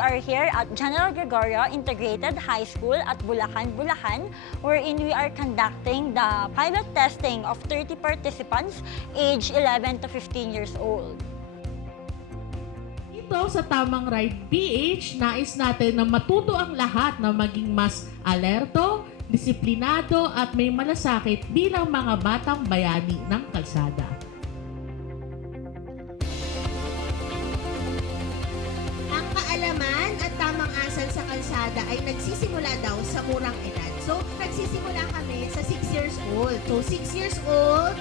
are here at General Gregorio Integrated High School at Bulacan, Bulacan, wherein we are conducting the pilot testing of 30 participants aged 11 to 15 years old. Ito sa Tamang Ride PH, nais natin na matuto ang lahat na maging mas alerto, disiplinado at may malasakit bilang mga batang bayani ng kalsada. Ang kaalaman at tamang asal sa kalsada ay nagsisimula daw sa murang edad. So, nagsisimula kami sa 6 years old. So, 6 years old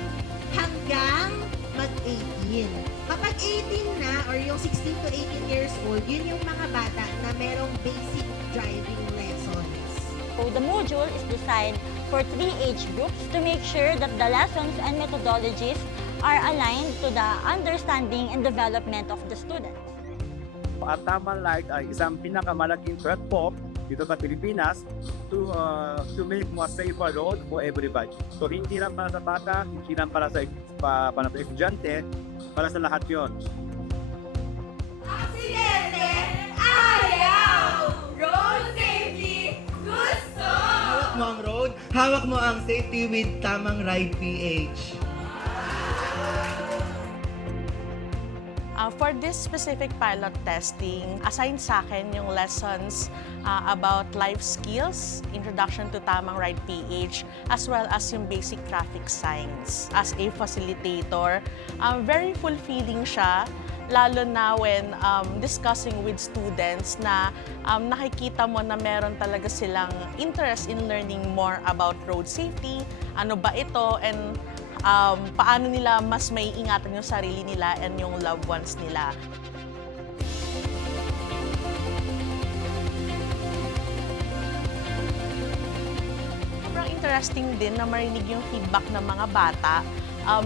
hanggang mag-18. Kapag 18 na or yung 16 to 18 years old, yun yung mga bata na merong basic driving lessons. So the module is designed for 3 age groups to make sure that the lessons and methodologies are aligned to the understanding and development of the students. At Tamang Ride ay isang pinakamalaking platform dito sa Pilipinas to make more safer road for everybody. So hindi lang para sa bata, hindi lang para sa estudyante, para sa lahat yon. Aksidente! Ayaw! Road safety! Gusto! Hawak mo ang road, hawak mo ang safety with Tamang Ride PH. For this specific pilot testing, assigned sa akin yung lessons about life skills, introduction to Tamang Ride PH, as well as yung basic traffic signs. As a facilitator, very fulfilling siya, lalo na when discussing with students na nakikita mo na meron talaga silang interest in learning more about road safety, ano ba ito, and paano nila mas may ingatan yung sarili nila and yung loved ones nila. Sobrang interesting din na marinig yung feedback ng mga bata,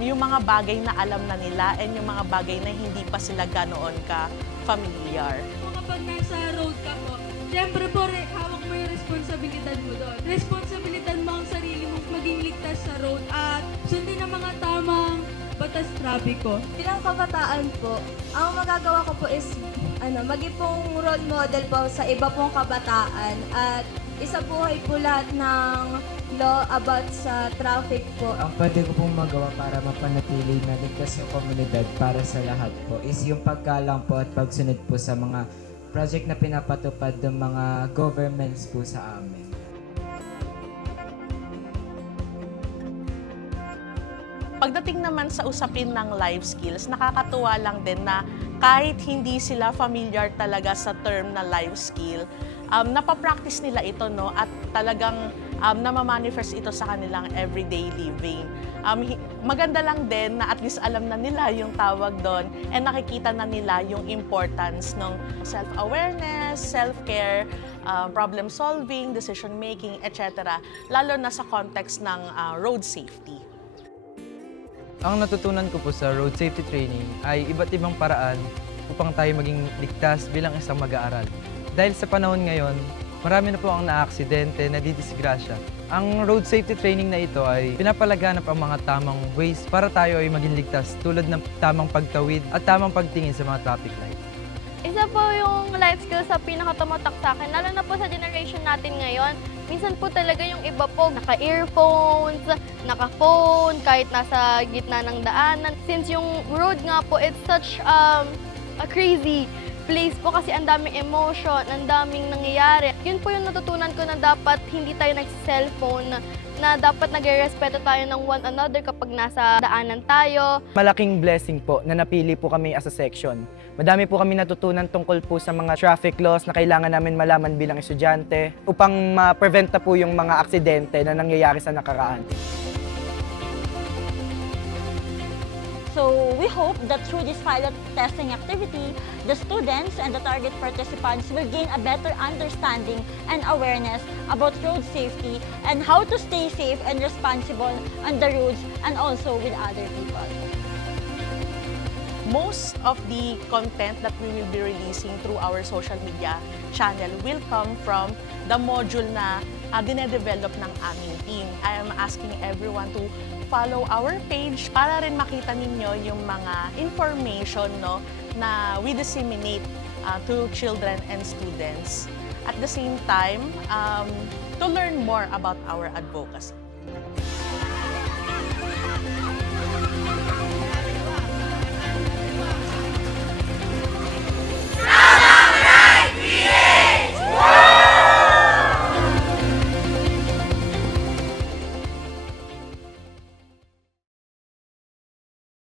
yung mga bagay na alam na nila and yung mga bagay na hindi pa sila ganoon ka familiar. Kapag nasa road ka po, syempre po, hawak mo yung responsibilidad mo doon. Responsibilidad mo ang sarili mo maging ligtas sa road at sundin ang mga tamang batas trapiko. Bilang kabataan po, ang magagawa ko po is maging pong role model po sa iba pong kabataan at isabuhay po lahat ng law about sa traffic po. Ang pwede ko pong magawa para mapanatili na ligtas yung komunidad para sa lahat po is yung paggalang po at pagsunod po sa mga project na pinapatupad ng mga governments po sa amin. Pagdating naman sa usapin ng life skills, nakakatuwa lang din na kahit hindi sila familiar talaga sa term na life skill, napapractice nila ito, no? At talagang namamanifest ito sa kanilang everyday living. Maganda lang din na at least alam na nila yung tawag doon and nakikita na nila yung importance ng self-awareness, self-care, problem solving, decision making, etc. Lalo na sa context ng road safety. Ang natutunan ko po sa road safety training ay iba't ibang paraan upang tayo maging ligtas bilang isang mag-aaral. Dahil sa panahon ngayon, marami na po ang naaksidente, nadidisgrasya. Ang road safety training na ito ay pinapalaganap ang mga tamang ways para tayo ay maging ligtas tulad ng tamang pagtawid at tamang pagtingin sa mga traffic light. Isa po yung life skills sa pinakatumatak sa akin, lalo na po sa generation natin ngayon. Minsan po talaga yung iba po, naka-earphones, naka-phone, kahit nasa gitna ng daanan. Since yung road nga po, it's such a crazy place po kasi ang daming emotion, ang daming nangyayari. Yun po yung natutunan ko na dapat hindi tayo nag-cellphone, na dapat nagre-respeto tayo ng one another kapag nasa daanan tayo. Malaking blessing po na napili po kami as a section. Madami po kami natutunan tungkol po sa mga traffic laws na kailangan namin malaman bilang estudyante upang ma-prevent na po yung mga aksidente na nangyayari sa nakaraan. So we hope that through this pilot testing activity, the students and the target participants will gain a better understanding and awareness about road safety and how to stay safe and responsible on the roads and also with other people. Most of the content that we will be releasing through our social media channel will come from the module na dinedevelop ng aming team. I am asking everyone to follow our page para rin makita ninyo yung mga information, no, na we disseminate to children and students. At the same time, to learn more about our advocacy.